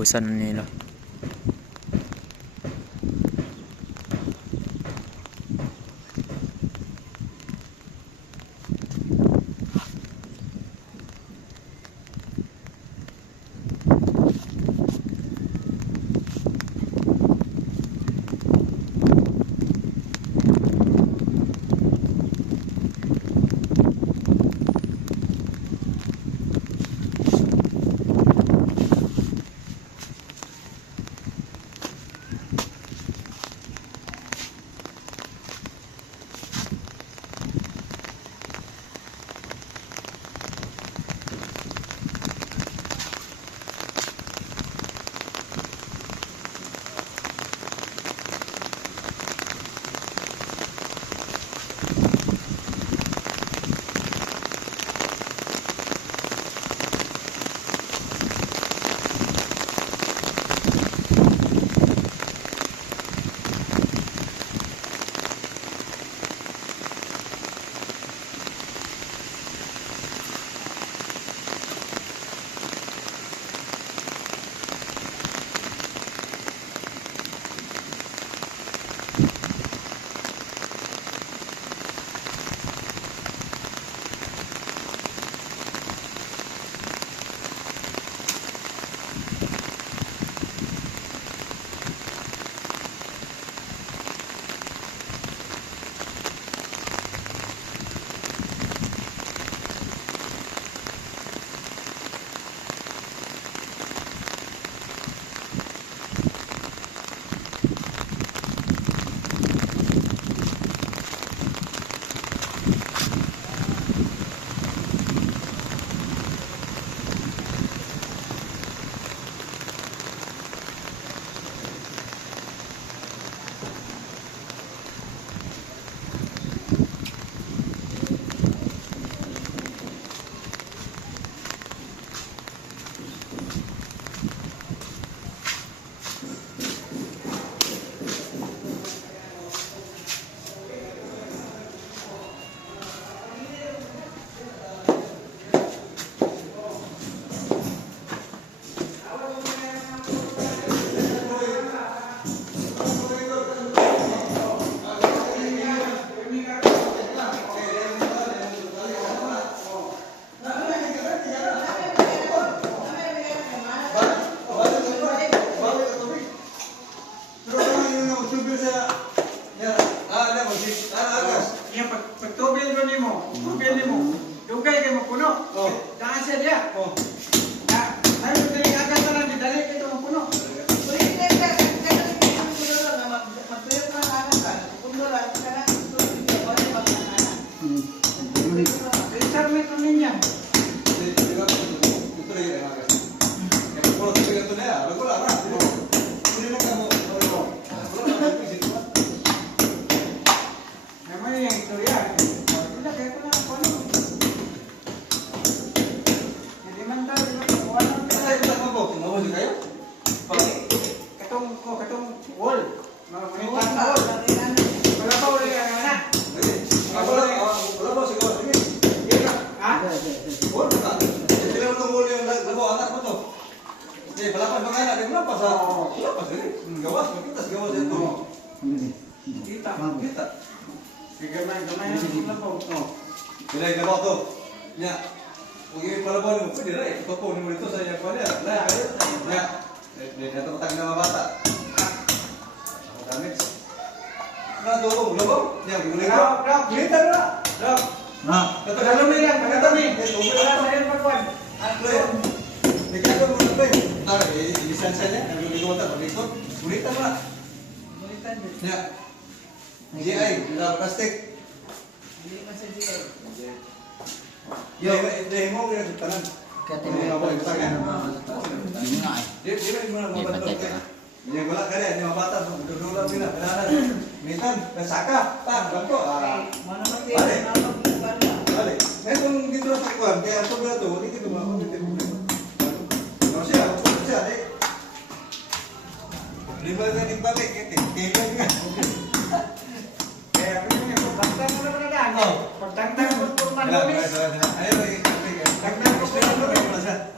inuubusan nila.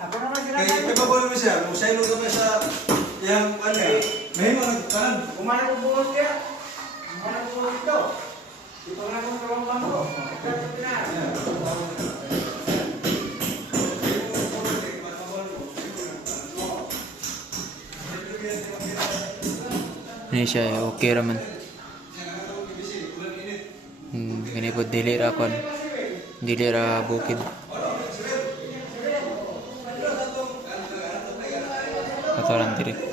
Ako naman sila. may babalo mo siya. Kung siya ilugan mo sa yung ano may mo nagkanan. Kumana ko buhos kaya. Kumana ko buhos ito. Ito nga kong tawang bangko. Ito na. Ini siya, okay raman. Gani po dili ra kon. Dili ra bukid. Katoran diri.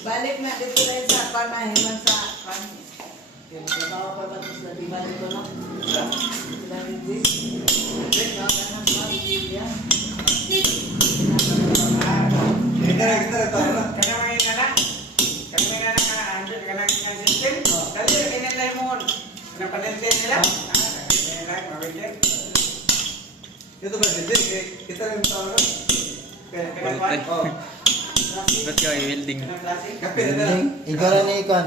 Balik na dito tayo sa panahiman sa pan. Yung bawa pa ba sa di balik ko no? Dari this. Then na kanang pamilya. Kita tahu lah. Kaya mga inana. Kaya mga inana ka andun ka lang ng system. Dali kinilay mo. Napanentin nila. Kinilay mawigyan. Itu berarti kita yang tahu kan. Kaya oh. Ba't ka i-welding? Kape na. Ikaw na ni Ikan.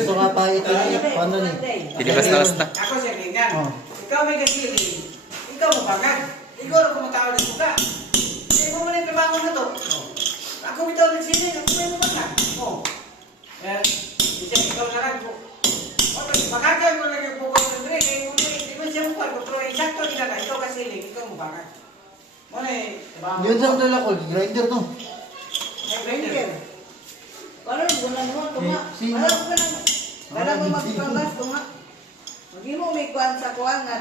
Gusto nga pa ito ni paano ni? Hindi basta-basta. Ako siya ganyan. Ikaw may kasiling. Ikaw mo bagad. Ikaw na kumatawag ng suka. Ikaw mo na yung trabaho na to. Ako bitaw ng siling. Ako may bagad. Ikaw na lang po. Makakaya mo lang yung bukod ng Dre. Kaya mo hindi mo siya mukha. Pero eksakto nila na ikaw kasiling. Ikaw mo bagad. Muna Yun sa dala ko, grinder to. Grinder. Para bulan mo tunga. Sino? Para mo magpanggas tunga. Magi mo may kuan sa kuan nga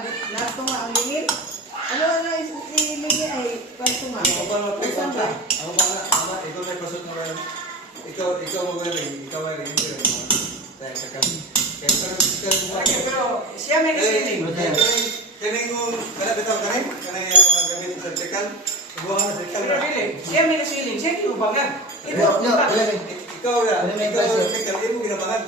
tunga ang lingil. Ano na ilingil ay kuan tunga. Ako ba mapikon ka? Ako ba ama ikaw may pasok mo rin. Ikaw mo wearing, ikaw wearing hindi rin. Dahil pero siya may kasiling. Kaning mo kada bitaw kanin, kanay mga gamit sa tekal. Buha na tekal. Pero really, siya may kasiling. Siya kinubangan. Ikaw ya, ikaw tekal imo ginabangan.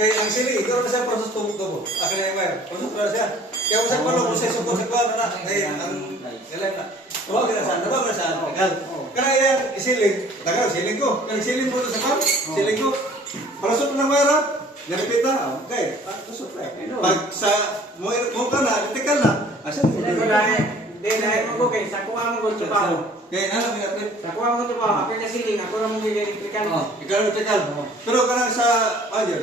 Kaya ang sili, ikaw na siya proses tubo. Akin na yung wire. Proses na siya. Kaya kung sa palo, proseso ko sa kuwan na. Kaya ang ilan na. Tawag na saan, tekal. Kaya yan, isiling. Tagal, siling ko. Kaya siling mo sa kuwan, siling ko. Proses na ng wire, naripita. Okay, proses na. Pag sa mo ka na, tekal na. Asa mo? Dahil mo ko kay sa kuha mo ko trabaho. Kaya alam mo natin. Sa kuha mo ko trabaho, ako kasiling, ako na mo gigilitrikan. Ikaw na tekal. Pero kanang sa ayer.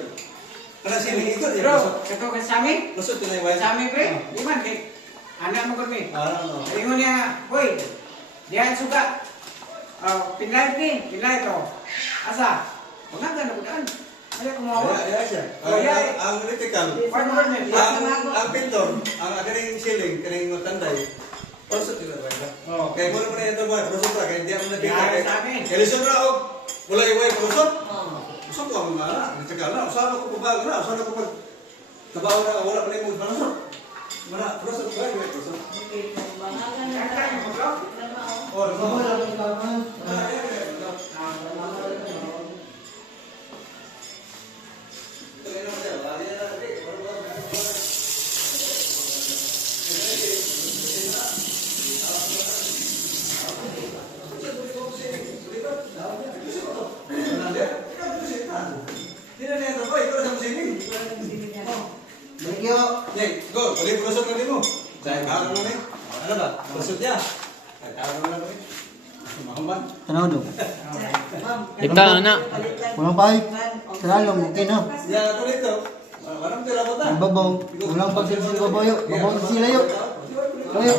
Kanang siling ito. Pero, sa ko sa amin, Masuk na yung wire. sa amin pre, di man kay anak mo kami. Ano? Ingon niya nga, hoy, diyan suka. Pinlay to. Asa? Mga gano'n ko daan. Ano ko mo? Ya siya. Ang electrical. Ang pintor, ang kaning ceiling, kaning tanday. Prosot sila ba? Kaya mo naman ito boy, prosot ra kaya di mo nakita. Kaya lisod ra og wala iway prosot. Prosot ko ang mga electrical na. Usaha ko pabag na, usaha ko pag trabaho na wala pa mo prosot. Mana prosot ba iway prosot? Oh, Thank you. go, boleh prosot tadi mo. Saya karo ni. Ano ba? Prosotnya. Saya karo na ni. Mahamban. Ano do? Ikaw na. Walang balik. Salalong, okay na. Ya, ako dito. Walang tira ko ta. Babaw. Walang pagsilsil babaw yun. Babaw sila yun. Kayo.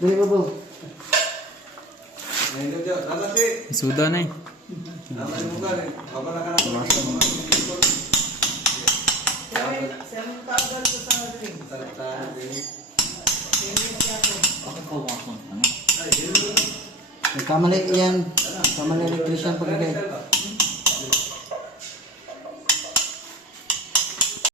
Dali babaw. Nanti Sudah na eh. Siya yung tagal ko sa ring. Tingin siya ko. Kamali yan. Kamali electrician pagkagay.